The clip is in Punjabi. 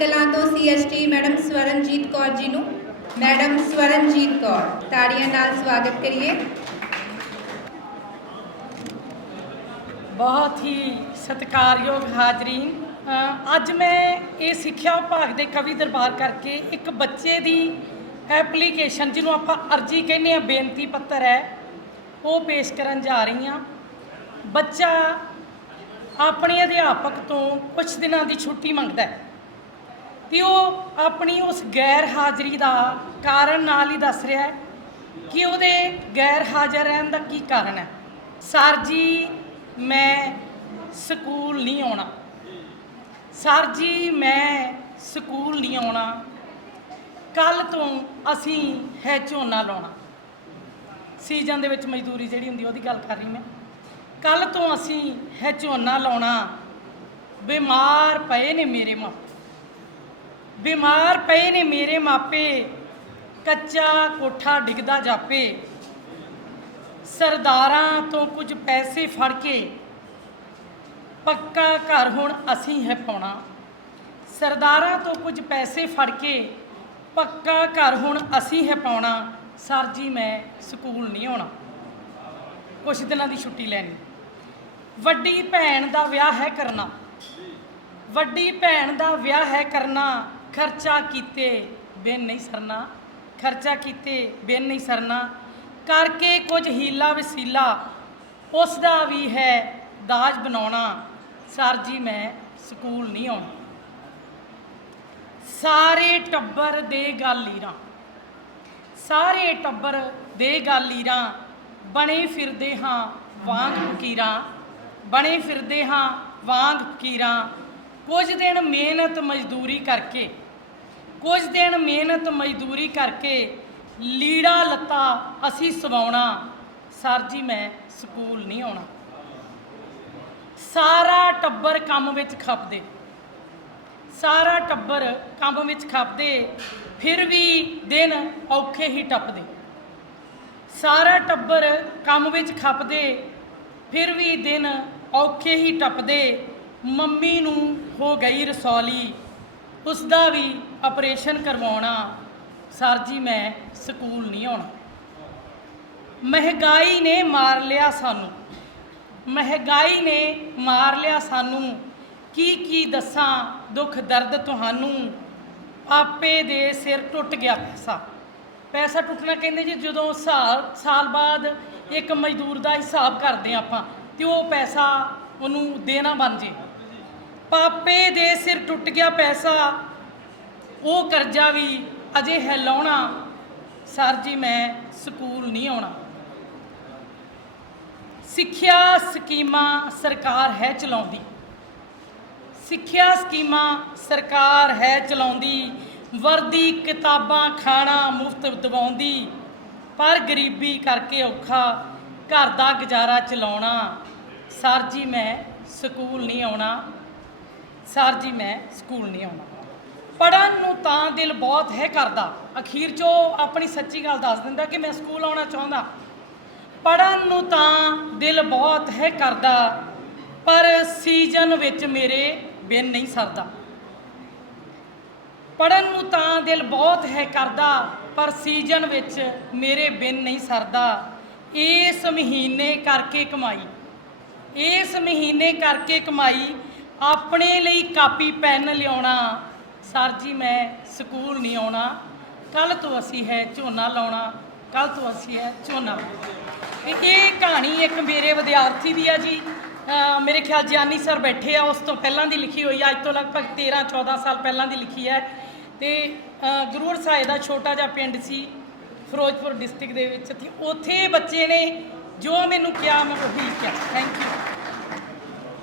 ਕਲਾਂ ਤੋਂ ਸੀਐਸਟੀ ਮੈਡਮ ਸਵਰਨਜੀਤ ਕੌਰ ਜੀ ਨੂੰ। ਮੈਡਮ ਸਵਰਨਜੀਤ ਕੌਰ, ਤਾੜੀਆਂ ਨਾਲ ਸਵਾਗਤ ਕਰੀਏ। ਬਹੁਤ ਹੀ ਸਤਿਕਾਰਯੋਗ ਹਾਜ਼ਰੀਨ ਅੱਜ ਮੈਂ ਇਹ ਸਿੱਖਿਆ ਵਿਭਾਗ ਦੇ ਕਵੀ ਦਰਬਾਰ ਕਰਕੇ ਇੱਕ ਬੱਚੇ ਦੀ ਐਪਲੀਕੇਸ਼ਨ, ਜਿਹਨੂੰ ਆਪਾਂ ਅਰਜੀ ਕਹਿੰਦੇ ਆ ਬੇਨਤੀ ਪੱਤਰ ਹੈ, ਉਹ ਪੇਸ਼ ਕਰਨ ਜਾ ਰਹੀ ਹਾਂ। ਬੱਚਾ ਆਪਣੇ ਅਧਿਆਪਕ ਤੋਂ ਕੁਝ ਦਿਨਾਂ ਦੀ ਛੁੱਟੀ ਮੰਗਦਾ ਹੈ। ਤੇ ਉਹ ਆਪਣੀ ਉਸ ਗੈਰ ਹਾਜ਼ਰੀ ਦਾ ਕਾਰਨ ਨਾਲ ਹੀ ਦੱਸ ਰਿਹਾ ਹੈ ਕਿ ਉਹਦੇ ਗੈਰ ਹਾਜ਼ਰ ਰਹਿਣ ਦਾ ਕੀ ਕਾਰਨ ਹੈ। ਸਰ ਜੀ, ਮੈਂ ਸਕੂਲ ਨਹੀਂ ਆਉਣਾ। ਸਰ ਜੀ, ਮੈਂ ਸਕੂਲ ਨਹੀਂ ਆਉਣਾ। ਕੱਲ ਤੋਂ ਅਸੀਂ ਹੈ ਝੋਨਾ ਲਾਉਣਾ। ਸੀਜ਼ਨ ਦੇ ਵਿੱਚ ਮਜ਼ਦੂਰੀ ਜਿਹੜੀ ਹੁੰਦੀ ਉਹਦੀ ਗੱਲ ਕਰ ਰਹੀ ਮੈਂ। ਕੱਲ ਤੋਂ ਅਸੀਂ ਹੈ ਝੋਨਾ ਲਾਉਣਾ। ਬਿਮਾਰ ਪਏ ਨੇ ਮੇਰੇ ਮਾਪੇ। ਬਿਮਾਰ ਪਏ ਨੇ ਮੇਰੇ ਮਾਪੇ। ਕੱਚਾ ਕੋਠਾ ਡਿੱਗਦਾ ਜਾਪੇ। ਸਰਦਾਰਾਂ ਤੋਂ ਕੁਝ ਪੈਸੇ ਫੜ ਕੇ। ਪੱਕਾ ਘਰ ਹੁਣ ਅਸੀਂ ਹੈ ਪਾਉਣਾ। ਸਰਦਾਰਾਂ ਤੋਂ ਕੁਝ ਪੈਸੇ ਫੜ ਕੇ। ਪੱਕਾ ਘਰ ਹੁਣ ਅਸੀਂ ਹੈ ਪਾਉਣਾ। ਸਰ ਜੀ, ਮੈਂ ਸਕੂਲ ਨਹੀਂ ਆਉਣਾ। ਕੁਛ ਦਿਨਾਂ ਦੀ ਛੁੱਟੀ ਲੈਣੀ। ਵੱਡੀ ਭੈਣ ਦਾ ਵਿਆਹ ਹੈ ਕਰਨਾ। ਵੱਡੀ ਭੈਣ ਦਾ ਵਿਆਹ ਹੈ ਕਰਨਾ। ਖਰਚਾ ਕੀਤੇ ਬਿਨ ਨਹੀਂ ਸਰਨਾ, ਖਰਚਾ ਕੀਤੇ ਬਿਨ ਨਹੀਂ ਸਰਨਾ, ਕਰਕੇ ਕੁਝ ਹੀਲਾ ਵਸੀਲਾ ਉਸ ਦਾ ਵੀ ਹੈ ਦਾਜ ਬਣਾਉਣਾ। ਸਰ ਜੀ, ਮੈਂ ਸਕੂਲ ਨਹੀਂ ਆਉਣਾ। ਸਾਰੇ ਟੱਬਰ ਦੇ ਗਾਲੀਰਾਂ ਸਾਰੇ ਟੱਬਰ ਦੇ ਗਾਲੀਰਾਂ ਬਣੇ ਫਿਰਦੇ ਹਾਂ ਵਾਂਗ ਫਕੀਰਾਂ। ਬਣੇ ਫਿਰਦੇ ਹਾਂ ਵਾਂਗ ਫਕੀਰਾਂ। ਕੁਝ ਦਿਨ ਮਿਹਨਤ ਮਜ਼ਦੂਰੀ ਕਰਕੇ, ਕੁਝ ਦਿਨ ਮਿਹਨਤ ਮਜ਼ਦੂਰੀ ਕਰਕੇ ਲੀੜਾ ਲੱਤਾ ਅਸੀਂ ਸਵਾਉਣਾ। ਸਰ ਜੀ, ਮੈਂ ਸਕੂਲ ਨਹੀਂ ਆਉਣਾ। ਸਾਰਾ ਟੱਬਰ ਕੰਮ ਵਿੱਚ ਖੱਪਦੇ। ਸਾਰਾ ਟੱਬਰ ਕੰਮ ਵਿੱਚ ਖਪਦੇ, ਫਿਰ ਵੀ ਦਿਨ ਔਖੇ ਹੀ ਟੱਪਦੇ। ਸਾਰਾ ਟੱਬਰ ਕੰਮ ਵਿੱਚ ਖੱਪਦੇ, ਫਿਰ ਵੀ ਦਿਨ ਔਖੇ ਹੀ ਟੱਪਦੇ। ਮੰਮੀ ਨੂੰ ਹੋ ਗਈ ਰਸੌਲੀ ਉਸ ਦਾ ਵੀ ਆਪਰੇਸ਼ਨ ਕਰਵਾਉਣਾ। ਸਰ ਜੀ, ਮੈਂ ਸਕੂਲ ਨਹੀਂ ਆਉਣਾ। ਮਹਿੰਗਾਈ ਨੇ ਮਾਰ ਲਿਆ ਸਾਨੂੰ। ਮਹਿੰਗਾਈ ਨੇ ਮਾਰ ਲਿਆ ਸਾਨੂੰ। ਕੀ ਕੀ ਦੱਸਾਂ? ਦੁੱਖ, ਦਰਦ ਤੁਹਾਨੂੰ ਆਪੇ ਦੇ ਸਿਰ ਟੁੱਟ ਗਿਆ ਪੈਸਾ। ਪੈਸਾ ਟੁੱਟਣਾ ਕਹਿੰਦੇ ਜੀ, ਜਦੋਂ ਸਾਲ ਸਾਲ ਬਾਅਦ ਇੱਕ ਮਜ਼ਦੂਰ ਦਾ ਹਿਸਾਬ ਕਰਦੇ ਹਾਂ ਆਪਾਂ, ਤੇ ਉਹ ਪੈਸਾ ਉਹਨੂੰ ਦੇਣਾ ਬਣ ਜੇ। ਪਾਪੇ ਦੇ ਸਿਰ ਟੁੱਟ ਗਿਆ ਪੈਸਾ, ਉਹ ਕਰਜ਼ਾ ਵੀ ਅਜੇ ਹੈ ਲਾਉਣਾ। ਸਰ ਜੀ, ਮੈਂ ਸਕੂਲ ਨਹੀਂ ਆਉਣਾ। ਸਿੱਖਿਆ ਸਕੀਮਾਂ ਸਰਕਾਰ ਹੈ ਚਲਾਉਂਦੀ। ਸਿੱਖਿਆ ਸਕੀਮਾਂ ਸਰਕਾਰ ਹੈ ਚਲਾਉਂਦੀ। ਵਰਦੀ, ਕਿਤਾਬਾਂ, ਖਾਣਾ ਮੁਫਤ ਦਵਾਉਂਦੀ। ਪਰ ਗਰੀਬੀ ਕਰਕੇ ਔਖਾ ਘਰ ਦਾ ਗੁਜ਼ਾਰਾ ਚਲਾਉਣਾ। ਸਰ ਜੀ, ਮੈਂ ਸਕੂਲ ਨਹੀਂ ਆਉਣਾ। ਸਰ ਜੀ, ਮੈਂ ਸਕੂਲ ਨਹੀਂ ਆਉਣਾ। ਪੜਨ ਨੂੰ ਤਾਂ ਦਿਲ ਬਹੁਤ ਹੈ ਕਰਦਾ। ਅਖੀਰ 'ਚ ਉਹ ਆਪਣੀ ਸੱਚੀ ਗੱਲ ਦੱਸ ਦਿੰਦਾ ਕਿ ਮੈਂ ਸਕੂਲ ਆਉਣਾ ਚਾਹੁੰਦਾ। ਪੜਨ ਨੂੰ ਤਾਂ ਦਿਲ ਬਹੁਤ ਹੈ ਕਰਦਾ, ਪਰ ਸੀਜ਼ਨ ਵਿੱਚ ਮੇਰੇ ਬਿਨ ਨਹੀਂ ਸਰਦਾ। ਪੜਨ ਨੂੰ ਤਾਂ ਦਿਲ ਬਹੁਤ ਹੈ ਕਰਦਾ, ਪਰ ਸੀਜ਼ਨ ਵਿੱਚ ਮੇਰੇ ਬਿਨ ਨਹੀਂ ਸਰਦਾ। ਇਸ ਮਹੀਨੇ ਕਰਕੇ ਕਮਾਈ। ਇਸ ਮਹੀਨੇ ਕਰਕੇ ਕਮਾਈ ਆਪਣੇ ਲਈ ਕਾਪੀ ਪੈਨ ਲਿਆਉਣਾ। ਸਰ ਜੀ, ਮੈਂ ਸਕੂਲ ਨਹੀਂ ਆਉਣਾ। ਕੱਲ ਤੋਂ ਅਸੀਂ ਹੈ ਝੋਨਾ ਲਾਉਣਾ। ਕੱਲ ਤੋਂ ਅਸੀਂ ਹੈ ਝੋਨਾ। ਲਾਉਣਾ। ਇਹ ਕਹਾਣੀ ਇੱਕ ਮੇਰੇ ਵਿਦਿਆਰਥੀ ਦੀ ਆ ਜੀ। ਮੇਰੇ ਖਿਆਲ ਜਾਨੀ ਸਰ ਬੈਠੇ ਆ, ਉਸ ਤੋਂ ਪਹਿਲਾਂ ਦੀ ਲਿਖੀ ਹੋਈ ਆ। ਅੱਜ ਤੋਂ ਲਗਭਗ 13 14 ਸਾਲ ਪਹਿਲਾਂ ਦੀ ਲਿਖੀ ਹੈ। ਤੇ, ਅਹ ਸਾਹਿਬ ਦਾ ਛੋਟਾ ਜਿਹਾ ਪਿੰਡ ਸੀ ਫਿਰੋਜ਼ਪੁਰ ਡਿਸਟ੍ਰਿਕਟ ਦੇ ਵਿੱਚ। ਤੇ ਉੱਥੇ ਬੱਚੇ ਨੇ ਜੋ ਮੈਨੂੰ ਕਿਹਾ, ਮੈਂ ਉਹੀ ਲਿਖਿਆ ਥੈਂਕ ਯੂ